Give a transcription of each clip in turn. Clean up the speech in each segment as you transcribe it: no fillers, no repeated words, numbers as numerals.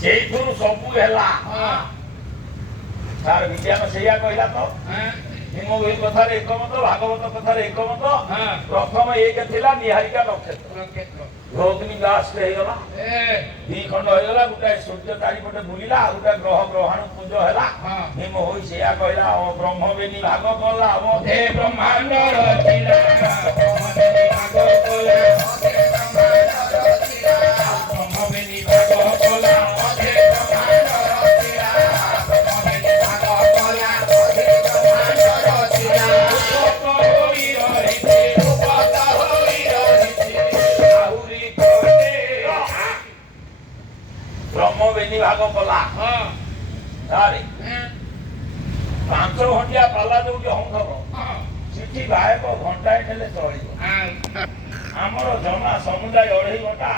ସେଇଥିରୁ ସବୁ ହେଲା। ତାର ବିଜ୍ଞାନ ସେଇଆ କହିଲା ତ ହିମ ବହି କଥାରେ ଏକମତ, ଭାଗବତ କଥାରେ ଏକମତ। ପ୍ରଥମ ଏକ ଥିଲା ନିହାରିକା ନକ୍ଷତ୍ର, ରୋହିଣୀ ଲାଷ୍ଟ ହେଇଗଲା, ଦି ଖଣ୍ଡ ହେଇଗଲା, ଗୋଟାଏ ସୂର୍ଯ୍ୟ ଚାରିପଟେ ବୁଲିଲା, ଆଉ ଗୋଟାଏ ଗ୍ରହ ଗ୍ରହାଣୁ ପୁଞ୍ଜ ହେଲା। ହିମ ହୋଇ ସେଇଆ କହିଲା, ବ୍ରହ୍ମ ବେନି ଭାଗ କଲା ମଧେ ବ୍ରହ୍ମାଣ୍ଡ ରଚିଲା, ବ୍ରହ୍ମ ବେନି ଭାଗ କଲା ମଧେ ବ୍ରହ୍ମାଣ୍ଡ ରଚିଲା, ବ୍ରହ୍ମ ବେନି ଭାଗ କଲା। ତାରେ 5 ଘଣ୍ଟିଆ ପାଲା ଯୋଉଠି ହଉଥବ ସେଠି ଗାୟକ ଘଣ୍ଟାଏ ନେଲେ ଚଳିବ। ଆମର ଜମା ସମୁଦାୟ 2.5 ଘଣ୍ଟା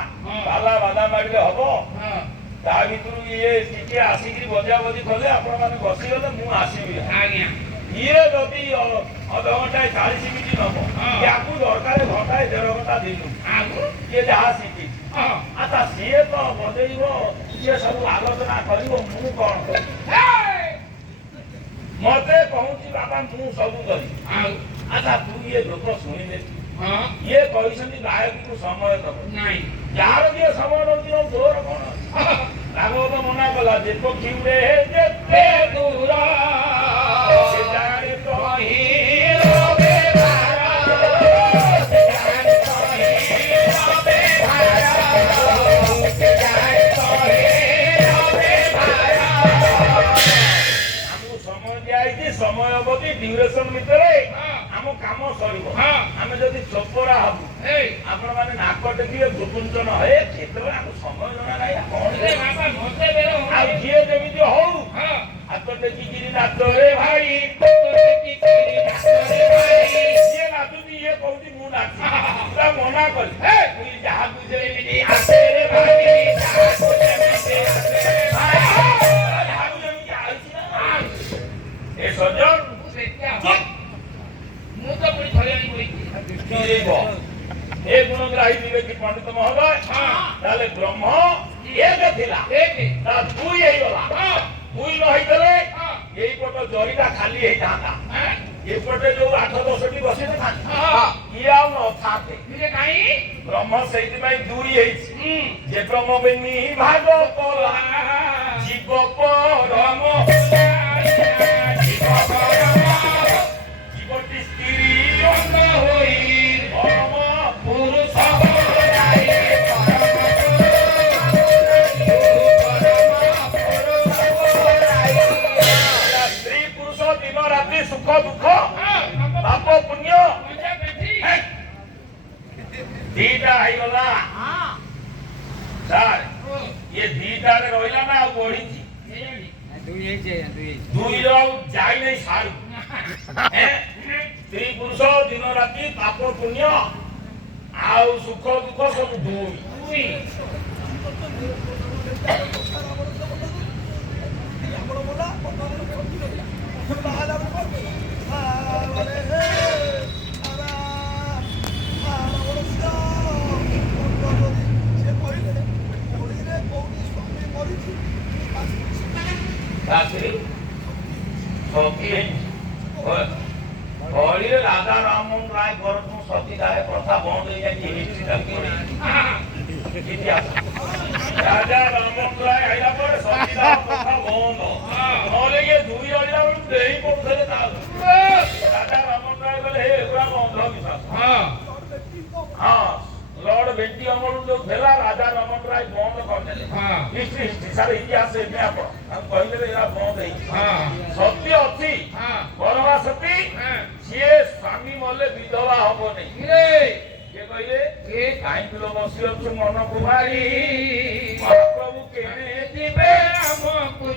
ପାଲା ବାଦା ମାରିଲେ ହବ। ତା ଭିତରୁ ଇଏ ଟିକେ ଆସିକି ବଜା ବଜି କଲେ, ଆପଣ ମାନେ ବସିଗଲେ ମୁଁ ଆସିବି। ଇଏ ଯଦି ଅଧଘଣ୍ଟାଏ 40 ମିନିଟ୍ ନବ, ୟାକୁ ଦରକାର ଘଣ୍ଟାଏ 1.5 ଘଣ୍ଟା ଦିନୁ ଇଏ ଯାହା ଶିଖିଛି। ଆଚ୍ଛା ସିଏ ତ ବଜେଇବ, ସିଏ ସବୁ ଆଲୋଚନା କରିବ, ମୁଁ କଣ କରିବି? ମତେ କହୁଛି ବାବା ମୁଁ ସବୁ କରିବି। ଆଚ୍ଛା ତୁ ଇଏ ଲୋକ ଶୁଣିଲେ, ଇଏ କହିଛନ୍ତି ଗାୟକକୁ ସମୟ ଦବ, ଯାହାର ଯିଏ ସମୟ ଦଉଛି ତୋର କଣ? ଭାଗବତ ମନା କଲା, ଯେ ପକ୍ଷୀରେ ଯେତେ ଦୂର ସେ ଜାଣେ ତ ସମୟ ଅବଧି ଡ୍ୟୁରେସନ ଭିତରେ ଆମ କାମ ସରିବ। ଆମେ ଯଦି ଚୋପରା ହବୁ, ଆପଣ ମାନେ ନାକ ଟେକିବେ, ଗୁପୁଞ୍ଚନ ହଏ, କେତେବେଳେ ଆମ ସମୟ ଜଣା ନାହିଁ। ଆଉ ଯିଏ ଯେମିତି ହଉ, ହାତ ଟେକିକିରି ନାଚରେ ଭାଇ, ସିଏ ନାଚୁଛି, ଇଏ କହୁଛି ମୁଁ ନାଚି, ପୁରା ମନା କଲି ଯାହାକୁ ଯେମିତି ଆସେରେ ଭାଇ, ଯାହାକୁ ଯେମିତି ଆସେରେ ଭାଇ, ଯାହାକୁ ଯେମିତି ଆଇଛି ନା ଏ ସଜନ ମୁଁ ତ ପୁଣି ଧରିଆଣି କହିଛି ଏ ଗୁଣଗ୍ରାହୀ ବିବେକୀ ପଣ୍ଡିତ ମହୋଦୟ। ତାହେଲେ ବ୍ରହ୍ମ ଏକ ଥିଲା, ତା 2 ହେଇଗଲା। 2 ନ ହେଇଥିଲେ ଏଇପଟ ଜରିଟା ଖାଲି ହେଇଥାନ୍ତା, ଏପଟେ ଯୋଉ 8-10ଟି ବସିନଥାନ୍ତି ଇଏ ଆଉ ନଥାନ୍ତେ। ବ୍ରହ୍ମ ସେଇଥିପାଇଁ 2 ହେଇଛି, ଯେ ବ୍ରହ୍ମ ବେନି ଭାଗ କଲା ଜୀବ ପରମ, ଜୀବଟି ସ୍ତ୍ରୀ ଅଙ୍ଗ ହୋଇ ପରମ ପୁରୁଷ ସ୍ତ୍ରୀ ପୁରୁଷ ଦିନ ରାତି ସୁଖ ଦୁଃଖ ପାପ ପୁଣ୍ୟ ଦିଟା ହେଇଗଲା। ସାର୍ ଇଏ ଦିଟାରେ ରହିଲା ନା ଆଉ ବଢିଛି? 2 ଆଉ ଯାଇ ନାହିଁ ସାରୁ। ସ୍ତ୍ରୀ ପୁରୁଷ ଦିନ ରାତି ପାପ ପୁଣ୍ୟ ଆଉ ସୁଖ ଦୁଃଖ ସବୁ 2। हरिरे राजा राममोहन राय घर सती दाय प्रथा बंद हो जाए राजा राममोहन राय आइला पर सती दाय प्रथा बंद नले ये 2 अड़िया देही पड़े राजा राममोहन राय बोले हे एगुड़ा अंधविश्वास। हाँ लॉर्ड बेंटी अमल जो थेला राजा राममोहन राय बंद करदेले। हिस्ट्री सार इतिहास एमे आपण हम कहले एरा बंद है। सत्य अछि बरवा सती सिए स्वामी मले विधवा हबो नै के कहले के काई किलो बसी अछु मन कुमारी महाप्रभु केने दिबे हमको।